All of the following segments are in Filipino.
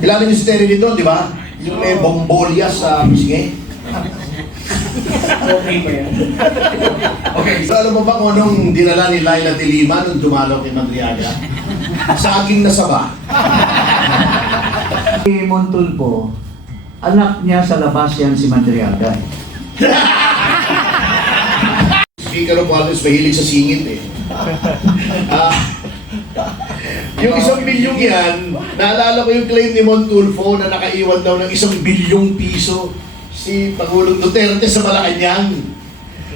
Kilala niyo si Terry dito, di ba? Yung may bombolya sa pisngi. Okay ba yan? Okay, so alam mo ba kung anong dinala ni Laila de Lima nung dumalaw kay Madriaga? Saging na saba. Si Montulfo, anak niya sa labas yan si Madriaga. Speaker of Congress, mahilig sa singit eh. Yung 1 bilyong yan, naalala ko yung claim ni Montulfo na nakaiwan daw ng 1 bilyong piso si Pangulong Duterte sa Malacanang.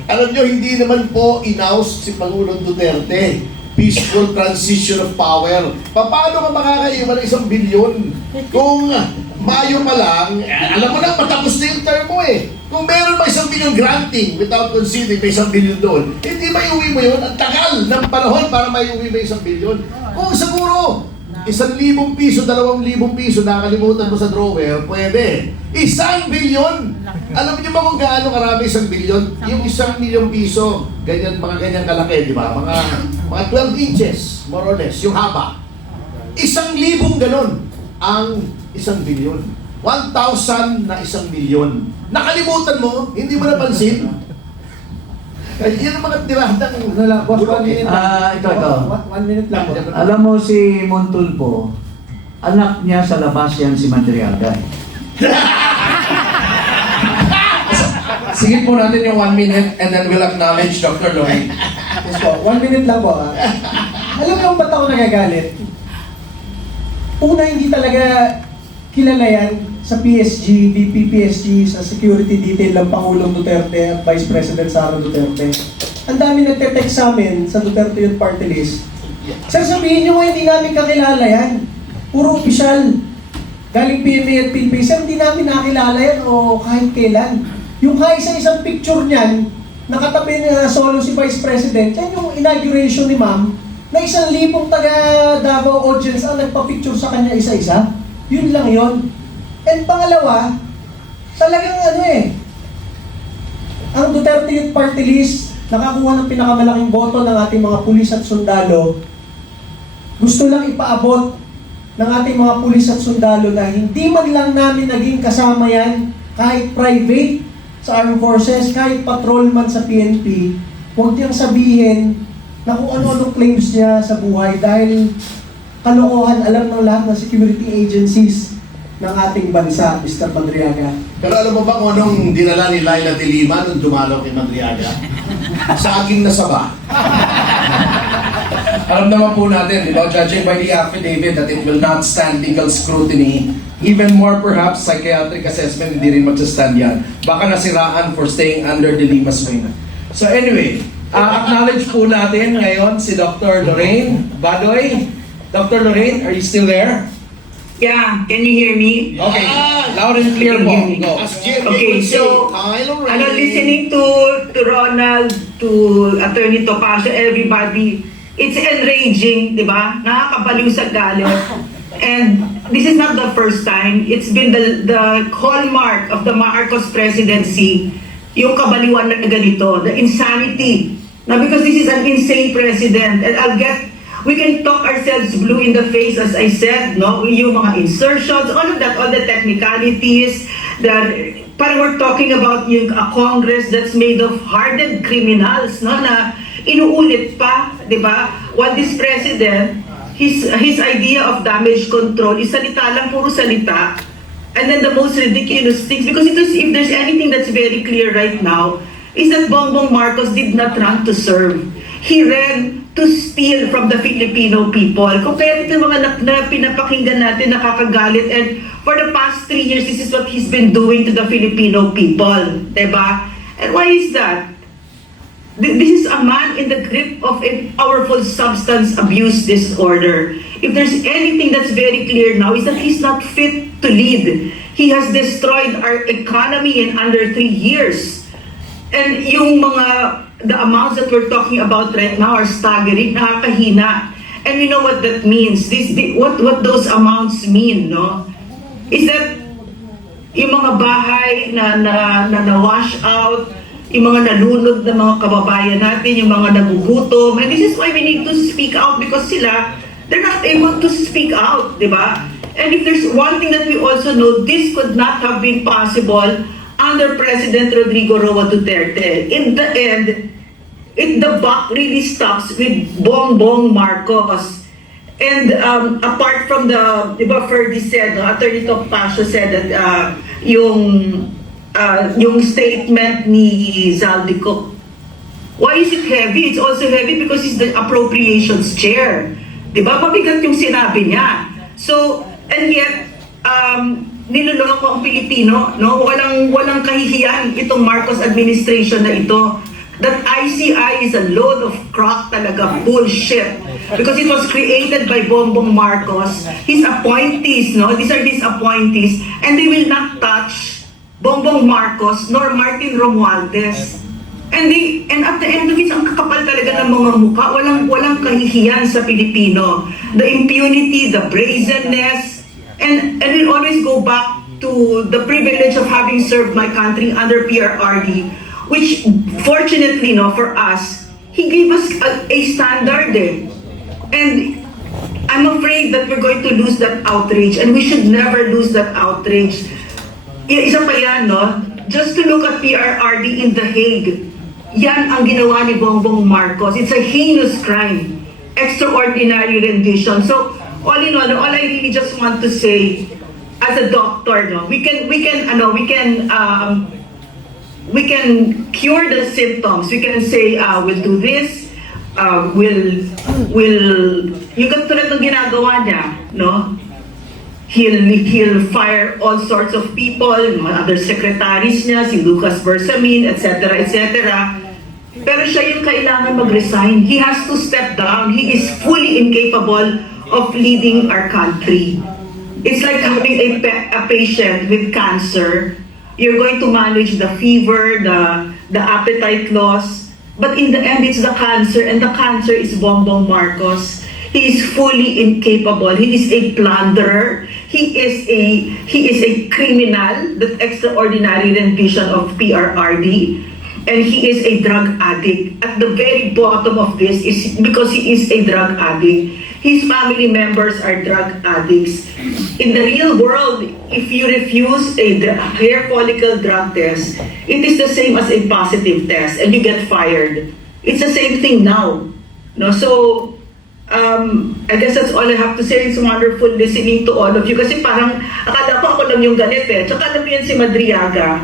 Alam nyo, hindi naman po in-house si Pangulong Duterte. Peaceful transition of power. Paano ka makakaiwan ng 1 bilyon? Kung Mayo pa lang, alam mo na, matapos na yung term mo eh. Kung meron pa 1 bilyon granting without considering may 1 bilyon doon, hindi maiuwi mo yun. Ang tagal ng panahon para maiuwi mo 1 bilyon. Kung siguro, 1,000 piso, 2,000 piso, nakalimutan mo sa drawer, pwede. 1 bilyon! Alam niyo ba kung gaano karami 1 bilyon? Yung 1 milyong piso, ganyan, mga ganyan kalaki, di ba? Mga 12 inches, more or less, yung haba. 1,000 ganon ang 1 bilyon. 1,000 na 1 milyon. Nakalimutan mo? Hindi mo napansin? Yan ang mga tiradang Boss, 1 minute lang. Ito. 1 minute lang. Alam mo si Montulfo, anak niya sa labas yan si Madriaga. Sige po natin yung 1 minute and then we'll acknowledge Dr. Lloyd. Yes po, 1 minute lang po. Alam mo ba't ako nagagalit? Una, hindi talaga kilala yan sa PSG, VP PSG, sa security detail ng Pangulong Duterte at Vice President Sara Duterte. Ang dami nagte-text sa amin sa Duterte Youth Party List. Sir, sabihin nyo hindi namin kakilala yan. Puro opisyal. Galing PMA at PNP. Sir, hindi namin nakilala yan o kahit kailan. Yung kaisa-isang picture niyan, nakatabi na solo si Vice President, yan yung inauguration ni Ma'am, na 1,000 taga Davao audience ang nagpa-picture sa kanya isa-isa. Yun lang yun. And pangalawa, talagang ang Duterte Youth Party List, nakakuha ng pinakamalaking boto ng ating mga pulis at sundalo, gusto lang ipaabot ng ating mga pulis at sundalo na hindi man lang namin naging kasama yan, kahit private sa Armed Forces, kahit patrolman sa PNP, huwag niyang sabihin na kung ano-anong claims niya sa buhay dahil kalokohan alam ng lahat ng security agencies ng ating bansa, Mr. Madriaga. Pero alam mo ba kung anong dinala ni Laila de Lima nung dumalaw kay Madriaga? Saging na saba. Alam naman po natin, di ba, judging by the affidavit that it will not stand legal scrutiny, even more perhaps psychiatric assessment, hindi rin magsastand yan. Baka nasiraan for staying under the Lima's wing. So anyway, acknowledge po natin ngayon si Dr. Lorraine Badoy. Dr. Lorraine, are you still there? Yeah, can you hear me? Okay, loud and clear po. Go. As Jim Okay, would say, so, Kylo Ren. listening to Ronald, to Attorney Topacio, everybody, it's enraging, di ba? Nakakabaliw sa galit. And this is not the first time. It's been the hallmark of the Marcos presidency, yung kabaliwan na ganito, the insanity. Now, because this is an insane president, and we can talk ourselves blue in the face, as I said, no? Yung mga insertions, all of that, all the technicalities, that parang we're talking about a Congress that's made of hardened criminals, no? Na inuulit pa, di ba? What this president, his idea of damage control is salita lang, puro salita. And then the most ridiculous things, because if there's anything that's very clear right now, is that Bongbong Marcos did not run to serve. He ran to steal from the Filipino people. Compared to mga na pinapakinggan natin, nakakagalit, and for the past 3 years, this is what he's been doing to the Filipino people. Diba? And why is that? This is a man in the grip of a powerful substance abuse disorder. If there's anything that's very clear now, is that he's not fit to lead. He has destroyed our economy in under 3 years. And the amounts that we're talking about right now are staggering, nakakahina. And you know what that means? What those amounts mean, no? Is that yung mga bahay na wash out, yung mga nalunod na mga kababayan natin, yung mga nagugutom. And this is why we need to speak out, because they're not able to speak out, di ba? And if there's one thing that we also know, this could not have been possible under President Rodrigo Roa Duterte. In the end, the buck really stops with Bongbong Marcos. And apart from the, di ba Ferdy said, Attorney Topacio said that yung statement ni Zaldico, why is it heavy? It's also heavy because he's the appropriations chair. Di ba? Mabigat yung sinabi niya. So, and yet, niloloko ang Pilipino, no? Walang kahihiyan itong Marcos administration na ito. That ICI is a load of crock talaga, bullshit. Because it was created by Bongbong Marcos, his appointees, no? These are his appointees, and they will not touch Bongbong Marcos nor Martin Romualdez. And at the end of it, ang kakapal talaga ng mga mukha, walang kahihiyan sa Pilipino. The impunity, the brazenness, and we'll always go back to the privilege of having served my country under PRRD, which fortunately, no, for us, he gave us a standard eh. And I'm afraid that we're going to lose that outrage, and we should never lose that outrage. Isa pa yan, no? Just to look at PRRD in The Hague, yan ang ginawa ni Bongbong Marcos. It's a heinous crime. Extraordinary rendition. So, all in all I really just want to say, as a doctor, no, we can cure the symptoms. We can say, we'll do this, yung katulad ng ginagawa niya, no? He'll fire all sorts of people, mga other secretaries niya, si Lucas Bersamin, etc., etc. Pero siya yung kailangan mag-resign. He has to step down. He is fully incapable of leading our country. It's like having a patient with cancer. You're going to manage the fever, the appetite loss, but in the end, it's the cancer, and the cancer is Bongbong Marcos. He is fully incapable. He is a plunderer. He is a criminal, the extraordinary rendition of PRRD, and he is a drug addict. At the very bottom of this is because he is a drug addict. His family members are drug addicts. In the real world, if you refuse a hair follicle drug test, it is the same as a positive test, and you get fired. It's the same thing now. No, so I guess that's all I have to say. It's wonderful listening to all of you. Kasi parang akala ko ako lang yung galit eh. Tsaka alam mo yan si Madriaga,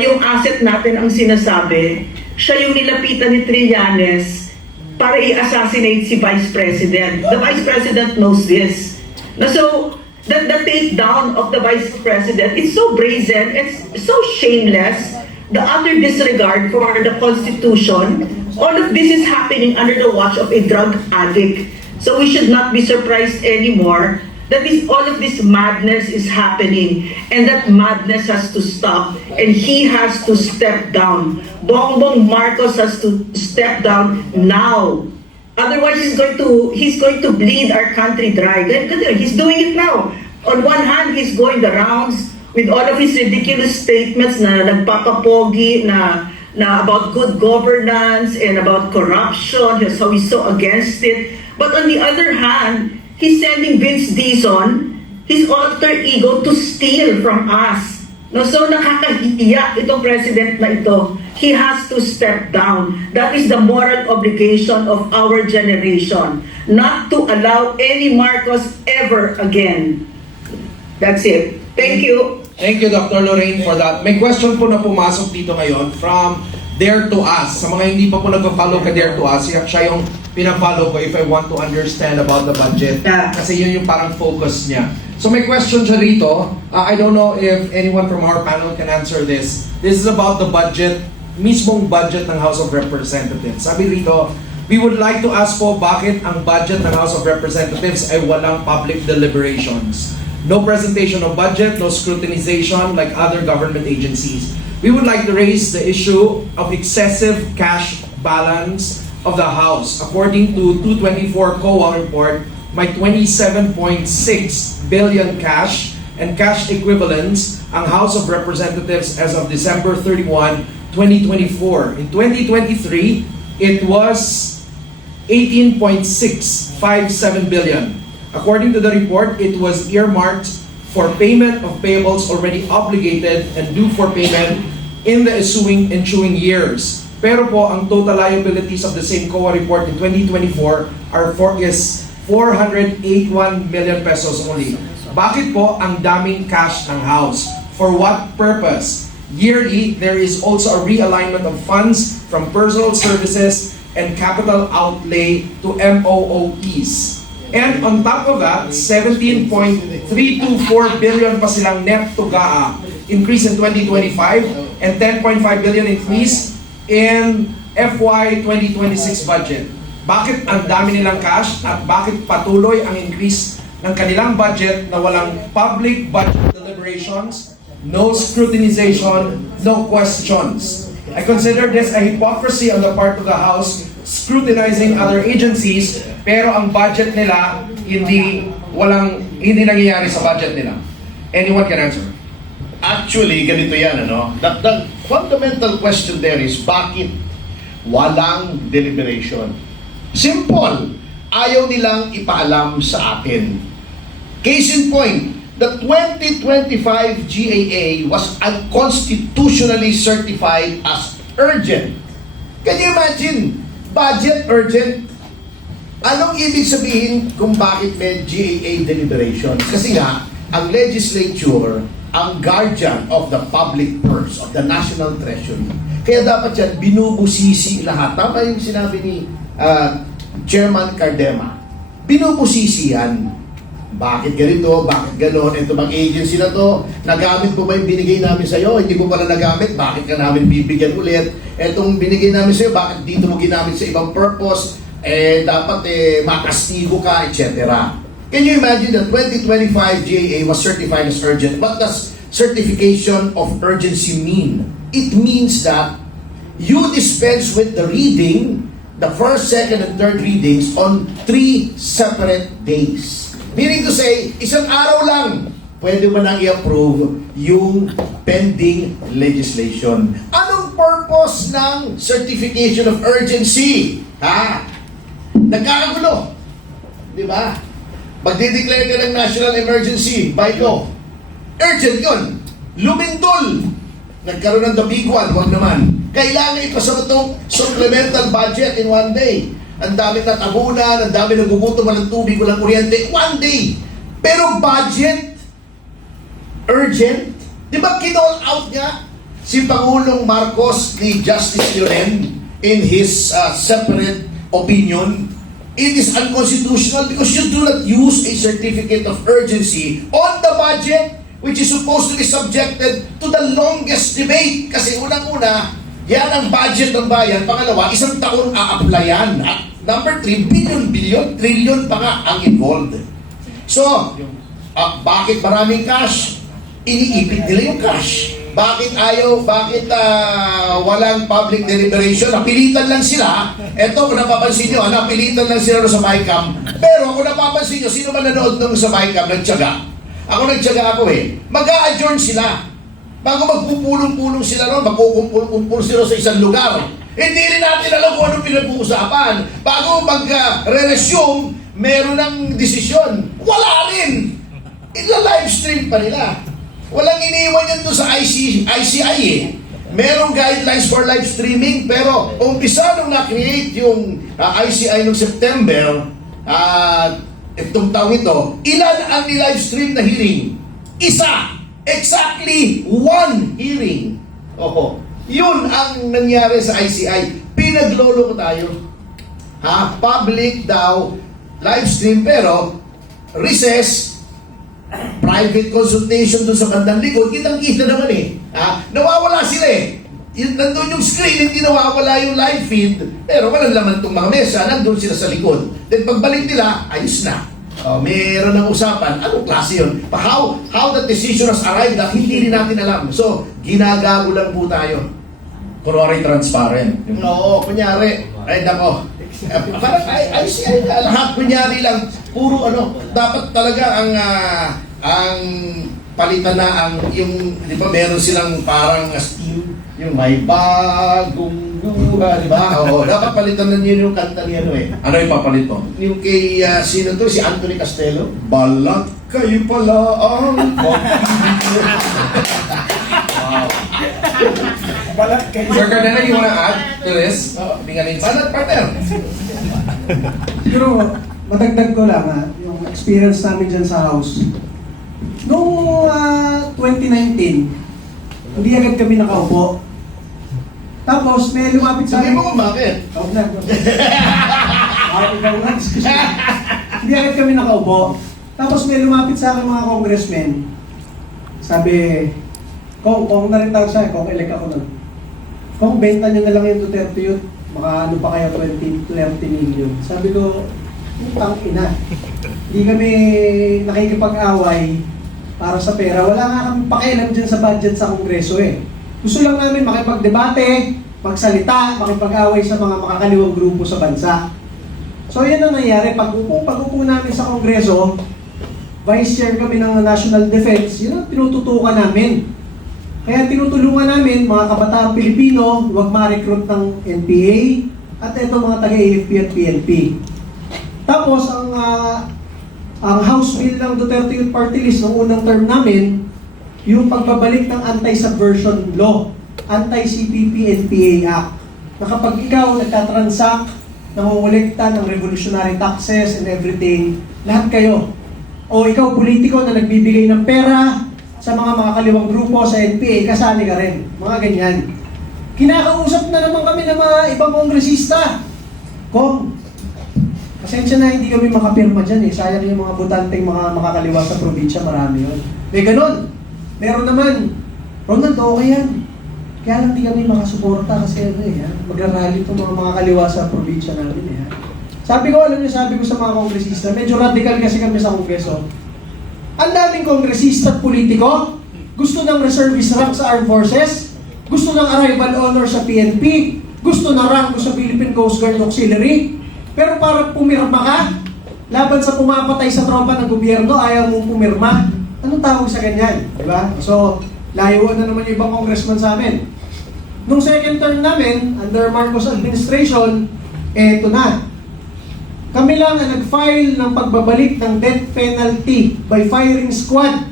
yung asset natin ang sinasabi, siya yung nilapitan ni Trillanes para i-assassinate si Vice President. The Vice President knows this. Na so, the takedown of the Vice President, it's so brazen, it's so shameless, the utter disregard for the Constitution. All of this is happening under the watch of a drug addict. So we should not be surprised anymore that all of this madness is happening, and that madness has to stop, and he has to step down. Bongbong Marcos has to step down now. Otherwise, he's going to bleed our country dry. He's doing it now. On one hand, he's going the rounds with all of his ridiculous statements na nagpapapogi na about good governance and about corruption, so he's so against it. But on the other hand, he's sending Vince Dizon, his alter ego, to steal from us. No, so nakakahiya itong president na ito. He has to step down. That is the moral obligation of our generation, not to allow any Marcos ever again. That's it. Thank you. Thank you, Dr. Lorraine, for that. May question po na pumasok dito ngayon from Dare to Us. Sa mga hindi pa po nagpa-follow ka Dare to Us, siya yung pina-follow ko if I want to understand about the budget. Kasi yun yung parang focus niya. So may question siya rito. I don't know if anyone from our panel can answer this. This is about the budget, mismong budget ng House of Representatives. Sabi rito, we would like to ask po bakit ang budget ng House of Representatives ay walang public deliberations. No presentation of budget, no scrutinization like other government agencies. We would like to raise the issue of excessive cash balance of the House. According to 224 COA report, may 27.6 billion cash and cash equivalents ang House of Representatives as of December 31, 2024. In 2023, it was 18.657 billion. According to the report, it was earmarked for payment of payables already obligated and due for payment in the ensuing years. Pero po, ang total liabilities of the same COA report in 2024 is 481 million pesos only. Bakit po ang daming cash ng house? For what purpose? Yearly, there is also a realignment of funds from personal services and capital outlay to MOOEs. And on top of that, 17.324 billion pa silang net to GAA increase in 2025 and 10.5 billion increase in FY 2026 budget. Bakit ang dami nilang cash at bakit patuloy ang increase ng kanilang budget na walang public budget deliberations, no scrutinization, no questions? I consider this a hypocrisy on the part of the House scrutinizing other agencies pero ang budget nila hindi nangyayari sa budget nila. Anyone can answer. Actually, ganito yan, ano? The fundamental question there is, bakit walang deliberation? Simple. Ayaw nilang ipaalam sa atin. Case in point, the 2025 GAA was unconstitutionally certified as urgent. Can you imagine? Budget urgent. Anong ibig sabihin kung bakit may GAA deliberation? Kasi nga, ang legislature, ang guardian of the public purse, of the national treasury. Kaya dapat yan, binubusisi lahat. Tama yung sinabi ni Chairman Cardema. Binubusisi yan. Bakit ganito? Bakit ganon? Ito bang agency na to? Nagamit mo ba yung binigay namin sa'yo? Hindi mo pala nagamit? Bakit ka namin bibigyan ulit? Etong binigay namin sa'yo, bakit dito mo ginamit sa ibang purpose? Dapat makastigo ka, etc. Can you imagine that 2025 GAA was certified as urgent? What does certification of urgency mean? It means that you dispense with the reading, the first, second, and third readings on 3 separate days. Meaning to say, isang araw lang, pwede mo nang i-approve yung pending legislation. Anong purpose ng certification of urgency? Nagkakagulo. Di ba? Magdideclare ka ng national emergency by law. Urgent yun. Lumindol. Nagkaroon ng the big one, wag naman. Kailangan ipasama itong supplemental budget in one day. Ang dami natabunan, ang dami nagugutom, walang tubig, walang kuryente. One day. Pero budget, urgent. Di ba kinall out niya si Pangulong Marcos ni Justice Lloren in his separate opinion? It is unconstitutional because you do not use a certificate of urgency on the budget which is supposed to be subjected to the longest debate. Kasi unang-una, yan ang budget ng bayan. Pangalawa, isang taon a-applyan. At number 3, billion, trillion pa nga ang involved. So, bakit maraming cash? Iniipit nila yung cash. Bakit walang public deliberation? Napilitan lang sila. Eto, kung napapansin nyo, napilitan lang sila sa MyCam. Pero kung napapansin nyo, sino man nanood nung sa MyCam, nagtiyaga. Ako nagtiyaga mag-a-adjourn sila. Bago magpupulong-pulong sila ron, magkukumpul-kumpul sila sa isang lugar. Hindi rin natin alam kung anong pinag-uusapan. Bago mag-re-resume, meron ng desisyon. Wala rin! Ila-livestream pa nila. Walang iniwan yan doon sa ICI Merong guidelines for live streaming, pero umpisa nung na-create yung ICI noong September, itong taong ito, ilan ang ni-live stream na hearing? Isa! Exactly 1 hearing. Oho. Yun ang nangyari sa ICI. Pinaglolo ko tayo. Public daw, live stream, pero recess, private consultation doon sa bandang likod, kitang-kita naman nawawala sila nandun yung screen, hindi nawawala yung live feed, pero walang laman itong mga mesa, nandun sila sa likod. Then pagbalik nila, ayos na. Mayroon ng usapan, anong klase yun? How the decision has arrived at hindi rin natin alam. So, ginagago lang po tayo. Kunwari transparent. Oo, kunyari, ay nako. Parang ICI na lahat, kunyari lang, puro dapat talaga ang palitan na yung, di ba meron silang parang yung may bagong Buha, di ba? Oo, dapat palitan na niyo yung kanta ni ano eh. Ano yung papalit mo? Yung kay, sino to? Si Anthony Castello? Balat kayo pala ang Balat kayo. Sir Cardena, you wanna add to this? Oo. Bingaling Balat partner! Pero madagdag ko lang yung experience namin dyan sa house. Noong 2019, hindi agad kami nakaupo. Tapos may lumapit sa Sabi akin. mo kung bakit? Huwag na. Ikaw na. Hindi agad kami nakaupo. Tapos may lumapit sa akin mga congressmen. Sabi, Kung na rin tawag sa'yo, Kung elect ako nun. Kung benta nyo na lang yung Duterte yun, baka ano pa kaya 20-30 million. Sabi ko, putang ina. Hindi kami nakikipag-away para sa pera. Wala nga kami pakialam dyan sa budget sa Kongreso eh. Gusto lang namin makipagdebate, magsalita, makipag-away sa mga makakaliwang grupo sa bansa. So yan ang nangyari. Pag-upo namin sa Kongreso, Vice Chair kami ng National Defense, yun ang tinututukan namin. Kaya tinutulungan namin mga kabataang Pilipino, huwag ma-recruit ng NPA at ito mga taga-AFP at PNP. Tapos ang House Bill ng Duterte Youth Party List ng unang term namin, yung pagbabalik ng Anti-Subversion Law, Anti-CPP-NPA Act, na kapag ikaw nagtatransact, nangungulekta ng revolutionary taxes and everything, lahat kayo, o ikaw politiko na nagbibigay ng pera sa mga makakaliwang grupo sa NPA, kasali ka rin. Mga ganyan. Kinakausap na naman kami ng mga ibang kongresista. Kung, pasensya na hindi kami makapirma dyan eh. Sayang yung mga butanteng mga makakaliwa sa probinsya, marami yun. May ganun. Meron naman. Ronald, okay yan. Kaya lang di kami makasuporta kasi ano eh. Magrarally itong mga makakaliwa sa probinsya namin eh. Sabi ko, alam niyo, sabi ko sa mga kongresista, medyo radical kasi kami sa kongreso. Ang daming kongresista at politiko, gusto ng reservist rank sa Armed Forces, gusto ng arrival honor sa PNP, gusto ng rank sa Philippine Coast Guard Auxiliary, pero para pumirma ka, laban sa pumapatay sa tropa ng gobyerno, ayaw mong pumirma. Anong tawag sa ganyan? Diba? So, layuan na naman yung ibang congressman sa amin. Nung second term namin, under Marcos administration, eto na. Kami lang ang nag-file ng pagbabalik ng death penalty by firing squad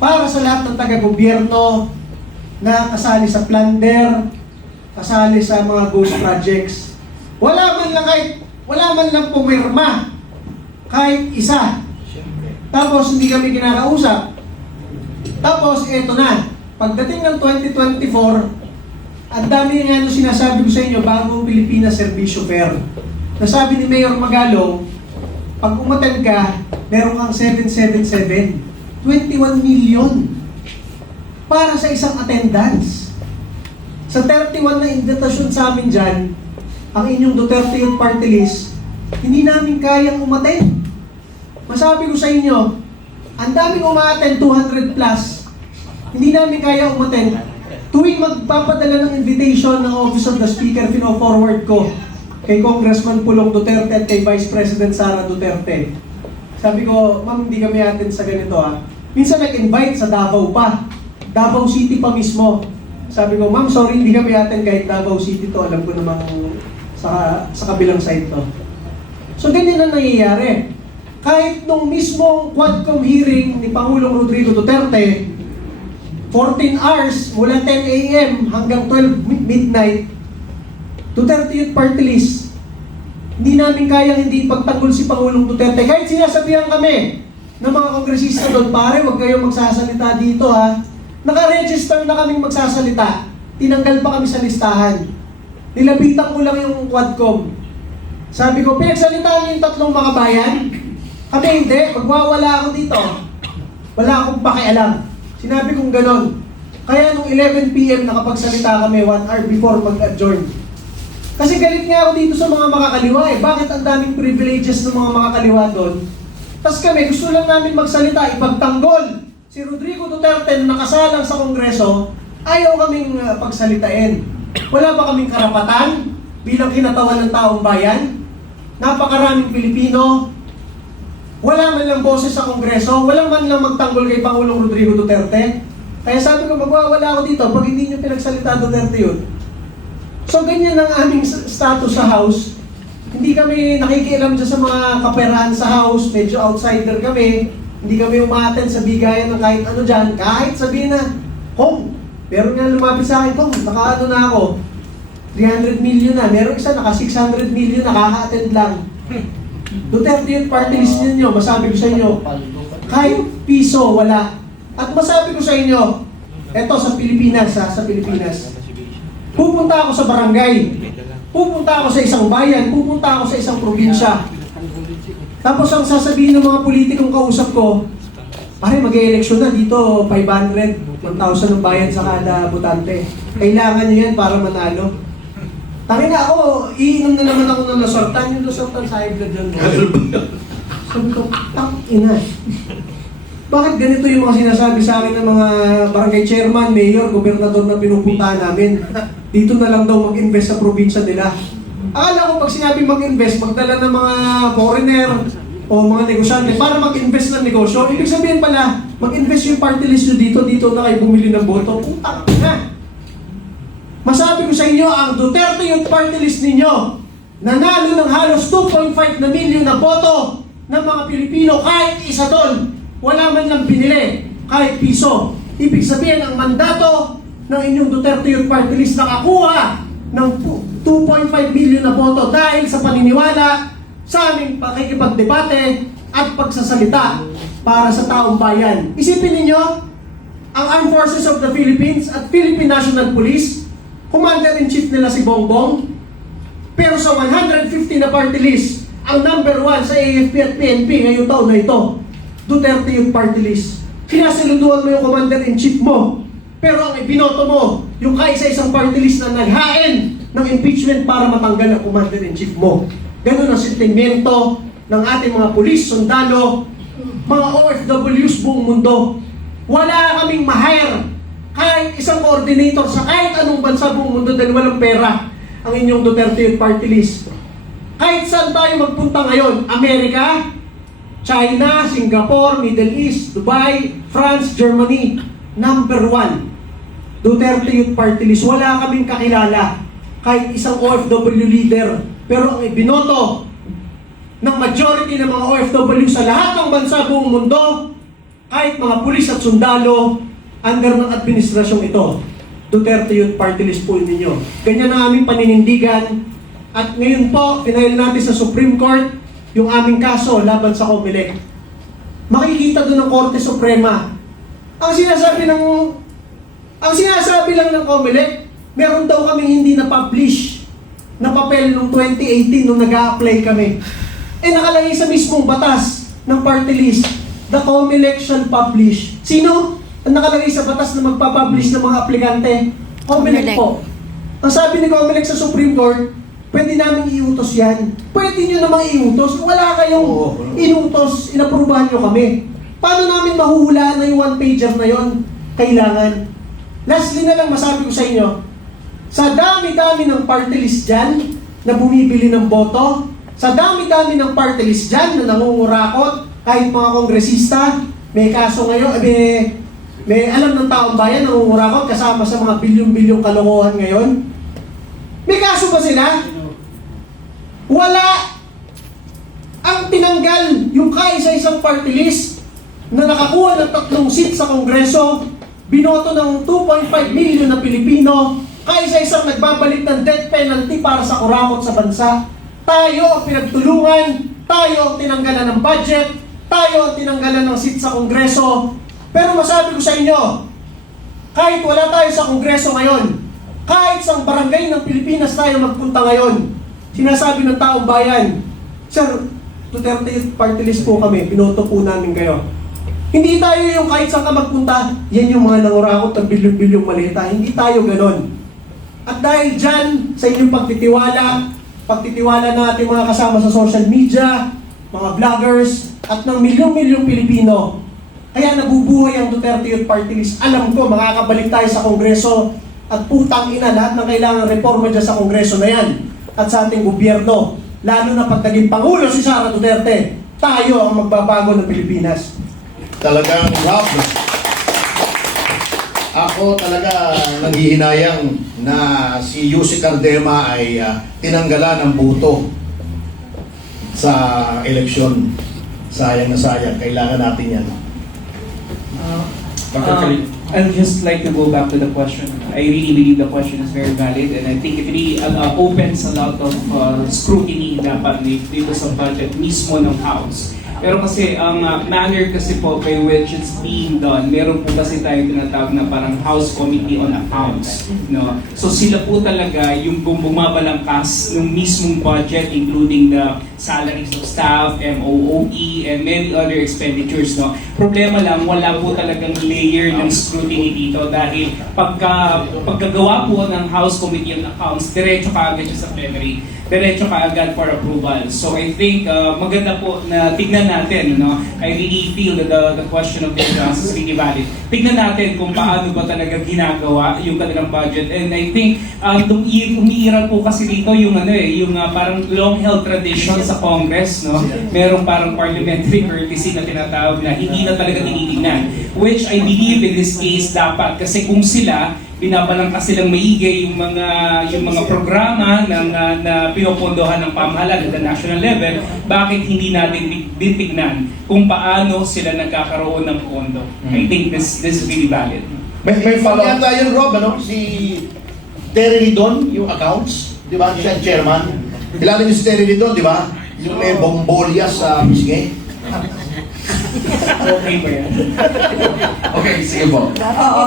para sa lahat ng taga-gobyerno na kasali sa plunder, kasali sa mga ghost projects. Wala man lang pumirma kahit isa. Tapos hindi kami kinakausap. Tapos eto na, pagdating ng 2024, ang dami nga sinasabi ko sa inyo, bagong Pilipinas Servisyo Fair. Nasabi ni Mayor Magalong, pag umattend ka, meron kang 777, 21 million para sa isang attendance. Sa 31 na invitation sa amin dyan, ang inyong Duterte Youth Party List, hindi namin kayang umattend. Masabi ko sa inyo, ang daming umattend, 200 plus, hindi namin kaya umattend. Tuwing magpapadala ng invitation ng Office of the Speaker, pino-forward ko kay Congressman Pulong Duterte at kay Vice President Sara Duterte. Sabi ko, ma'am, hindi kami attend sa ganito ha. Minsan nag-invite sa Davao pa. Davao City pa mismo. Sabi ko, ma'am, sorry, hindi kami attend kahit Davao City to. Alam ko namang sa kabilang side to. So, ganyan na nangyayari. Kahit nung mismong Quadcom hearing ni Pangulong Rodrigo Duterte, 14 hours mula 10 a.m. hanggang 12 midnight, Duterte Youth Party List. Hindi namin kayang hindi ipagtanggol si Pangulong Duterte. Kahit sinasabihan kami ng mga kongresista doon, pare, huwag kayong magsasalita dito ha. Naka-register na kaming magsasalita. Tinanggal pa kami sa listahan. Nilapitan ko lang yung Quadcom. Sabi ko, pinagsalitaan niyo yung tatlong mga bayan? Kami hindi, magwawala ako dito. Wala akong pakialam. Sinabi kong ganon. Kaya nung 11 p.m. nakapagsalita kami 1 hour before mag-adjourn. Kasi galit nga ako dito sa mga makakaliwa eh. Bakit ang daming privileges ng mga makakaliwa doon? Tapos kami, gusto lang namin magsalita, ipagtanggol. Si Rodrigo Duterte na nakasalang sa Kongreso, ayaw kaming pagsalitain. Wala ba kaming karapatan bilang kinatawan ng taong bayan? Napakaraming Pilipino, wala man lang boses sa Kongreso, wala man lang magtanggol kay Pangulong Rodrigo Duterte. Kaya sabi ko, magwawala ako dito pag hindi nyo pinagsalita Duterte yun. So ganyan ang aming status sa house. Hindi kami nakikialam dyan sa mga kaperahan sa house, medyo outsider kami. Hindi kami umaten sa bigayan ng kahit ano dyan. Kahit sabihin na, Kong, meron nga lumapit sa akin, Kong, nakaano na ako. 300 million na. Meron isa naka 600 million, nakaka-attend lang. Duterte yung party list ninyo, masabi ko sa inyo, kahit piso, wala. At masabi ko sa inyo, eto sa Pilipinas, sa Pilipinas, pupunta ako sa barangay, pupunta ako sa isang bayan, pupunta ako sa isang probinsya. Tapos ang sasabihin ng mga politikong kausap ko, pare, mag-e-eleksyon na dito, 500, 1,000 ang bayad sa kada botante. Kailangan nyo yan para manalo. Tangin na ako, iinom na naman ako ng Losartan. Yung Losartan sa high blood yun. Sabi ko, ina. Bakit ganito yung mga sinasabi sa akin ng mga barangay chairman, mayor, gobernador na pinupuntahan namin? Dito na lang daw mag-invest sa probinsya nila. Akala ko pag sinabi mag-invest, magdala ng mga foreigner o mga negosyante para mag-invest ng negosyo. Ibig sabihin pala, mag-invest yung party list nyo dito na kayo bumili ng boto. Putang ina. Masabi ko sa inyo, ang Duterte Youth Party List ninyo, nanalo ng halos 2.5 na milyon na boto ng mga Pilipino, kahit isa doon, wala man lang binili, kahit piso. Ibig sabihin, ang mandato ng inyong Duterte Youth Party List nakakuha ng 2.5 milyon na boto dahil sa paniniwala sa aming pakikipagdebate at pagsasalita para sa taong bayan. Isipin ninyo, ang Armed Forces of the Philippines at Philippine National Police, Commander-in-Chief nila si Bongbong, pero sa 150 na party list, ang number 1 sa AFP at PNP ngayong taon na ito, Duterte Youth Party List. Sinasiluduan mo yung Commander-in-Chief mo, pero ang ibinoto mo, yung kaisa-isang party list na naghain ng impeachment para matanggal ang Commander-in-Chief mo. Ganun ang sentimento ng ating mga pulis, sundalo, mga OFWs buong mundo. Wala kaming ma-hire kahit isang coordinator sa kahit anong bansa buong mundo dahil walang pera ang inyong Duterte Youth Party List. Kahit saan tayo magpunta ngayon, Amerika, China, Singapore, Middle East, Dubai, France, Germany, number 1, Duterte Youth Party List. Wala kaming kakilala kahit isang OFW leader. Pero ang ibinoto ng majority ng mga OFW sa lahat ng bansa buong mundo, kahit mga pulis at sundalo, under ng administrasyong ito, Duterte Youth Party List po ninyo. Ganyan ang aming paninindigan. At ngayon po, pinahil natin sa Supreme Court yung aming kaso laban sa COMELEC. Makikita doon ng Korte Suprema. Ang sinasabi lang ng COMELEC, meron daw kaming hindi na-publish na papel noong 2018 nung nag-a-apply kami. Nakalagay sa mismong batas ng party list, the COMELEC shall publish. Sino ang nakalagay sa batas na magpapublish ng mga aplikante? COMELEC po. Ang sabi ni COMELEC sa Supreme Court, pwede namin iutos yan. Pwede nyo namang iutos. Wala kayong inutos, inaprubahan nyo kami. Paano namin mahuhulaan na yung one-pager na yon? Kailangan. Lastly na lang masabi ko sa inyo, sa dami-dami ng party list dyan na bumibili ng boto, sa dami-dami ng party list dyan na nangungurakot, kahit mga kongresista, may kaso ngayon, may alam ng taong bayan, nangungurakot kasama sa mga bilyong-bilyong kalokohan ngayon. May kaso ba sila? Wala. Ang tinanggal yung kaisa-isang party list na nakakuha ng 3 seat sa Kongreso, binoto ng 2.5 milyon na Pilipino, kaisa-isang nagbabalik ng death penalty para sa kurakot sa bansa. Tayo ang pinagtulungan, tayo ang tinanggalan ng budget, tayo ang tinanggalan ng seat sa Kongreso. Pero masabi ko sa inyo, kahit wala tayo sa Kongreso ngayon, kahit sa barangay ng Pilipinas tayo magpunta ngayon, sinasabi ng taong bayan, Sir, Duterte Youth Party List po kami, binoto po namin kayo. Hindi tayo yung kahit saan ka magpunta, yan yung mga nangurakot ng bilyong-bilyong malita. Hindi tayo ganon. At dahil dyan, sa inyong pagtitiwala ng ating mga kasama sa social media, mga vloggers, at ng milyong-milyong Pilipino, kaya nabubuhay ang Duterte Youth Party List. Alam ko, makakabalik tayo sa Kongreso at putang ina lahat ng kailangan reforma dyan sa Kongreso na yan at sa ating gobyerno. Lalo na pag naging Pangulo si Sara Duterte, tayo ang magbabago ng Pilipinas. Talagang Ako talaga nanghihinayang na si Yusek Cardema ay tinanggalan ng buto sa eleksyon. Sayang na sayang. Kailangan natin yan. Dr. Khalid. I'd just like to go back to the question. I really believe the question is very valid, and I think it really opens a lot of scrutiny dapat dito sa budget mismo ng House. Pero kasi ang manner kasi po by which it's being done, meron po kasi tayo tinatawag na parang House Committee on Accounts. No? So sila po talaga yung bumabalangkas ng mismong budget, including the salaries of staff, MOOE, and many other expenditures. No? Problema lang, wala po talagang layer ng scrutiny dito dahil pagkagawa po ng House Committee on Accounts, diretso kaagad siya sa plenary, diretso kaagad for approval. So I think maganda po na tignan natin, no? I really feel that the question of difference is really valid. Tignan natin kung paano ba talaga ginagawa yung kanilang budget. And I think umiiral po kasi dito yung yung parang long-held tradition sa Congress, no? Merong parang parliamentary courtesy na tinatawag na hindi na talaga tinitignan. Which I believe in this case dapat kasi kung sila binabalangkas silang maigi yung mga programa na pinopondohan ng pamahalaan at the national level, bakit hindi natin titignan kung paano sila nagkakaroon ng pondo? I think this is really valid. May follow Kaya up. tayo, Rob, si Terry Lidon, yung accounts, di ba? Siya ang chairman. Kilala niyo si Terry Lidon, di ba? Yung may bombolya sa pisngi. Okay ba yan? Okay, sige po. Oo.